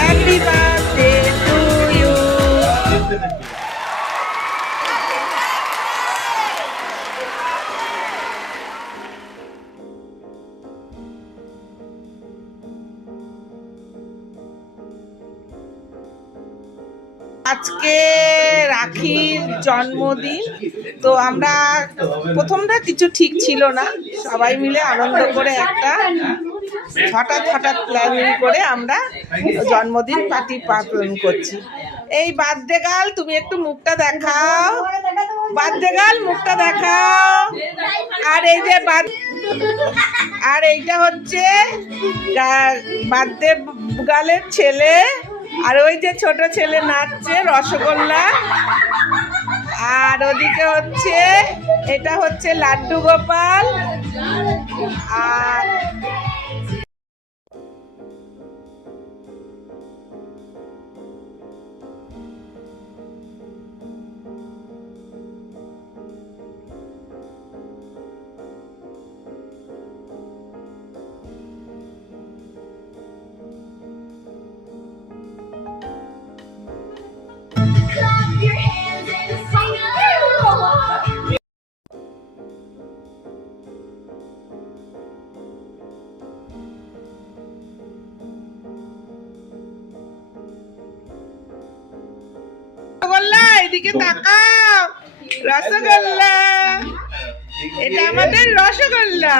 Happy birthday to you. আজকে রাখির জন্মদিন, তো আমরা প্রথমটা কিছু ঠিক ছিল না, সবাই মিলে আনন্দ করে একটা হঠাৎ প্ল্যানিং করে আমরা জন্মদিন পার্টি পালন করছি। এই বার্থডে গার্ল, তুমি একটু মুখটা দেখাও, বার্থডে গার্ল মুখটা দেখাও। আর এই যে আর এইটা হচ্ছে বার্থডে গার্লের ছেলে, আর ওই যে ছোট ছেলে নাচছে রসগোল্লা। আর ওদিকে হচ্ছে এটা হচ্ছে লাড্ডু গোপাল। আর রসগোল্লা, এদিকে তাকাও, রসগোল্লা, এটা আমাদের রসগোল্লা।